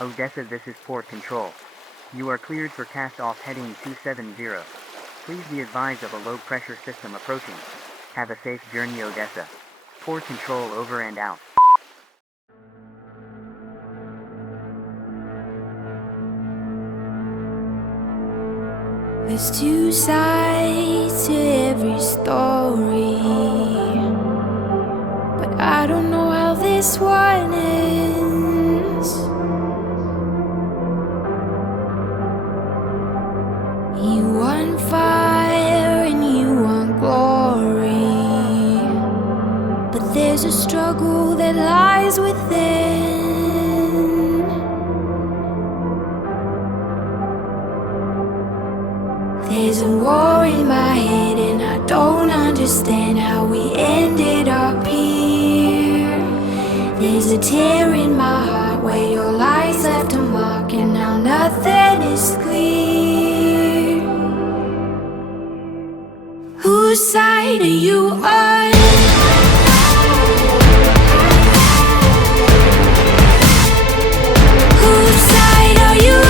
Odessa, this is port control. You are cleared for cast-off heading 270. Please be advised of a low-pressure system approaching. Have a safe journey, Odessa. Port control over and out. There's two sides to every story, but I don't know how this one ends. You want fire and you want glory, but there's a struggle that lies within. There's a war in my head and I don't understand how we ended up here. There's a tear in my heart where your lies left a mark and now nothing is clear. Whose side are you on? Whose side are you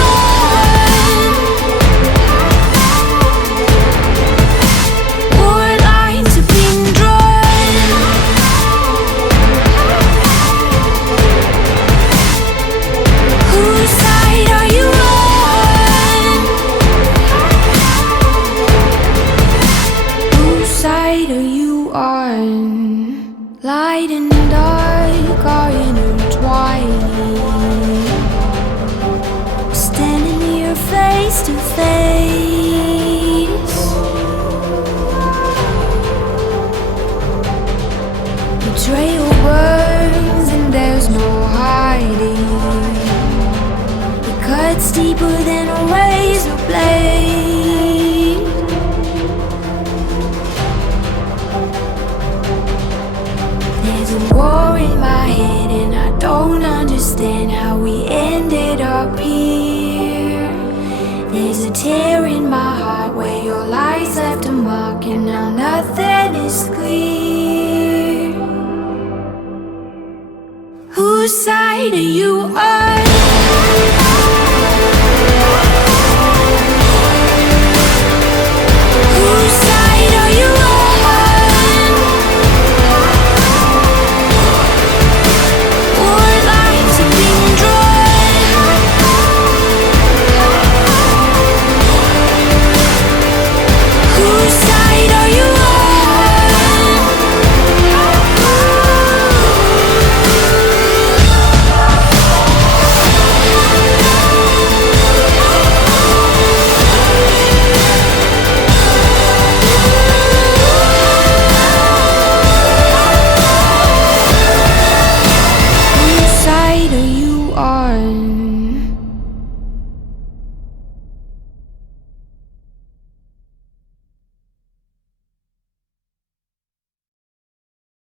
on? Light and dark are intertwining, standing here face to face. Betrayal burns and there's no hiding. It cuts deeper than a razor blade. There's a war in my head and I don't understand how we ended up here. There's a tear in my heart where your lies left a mark and now nothing is clear. Whose side are you on?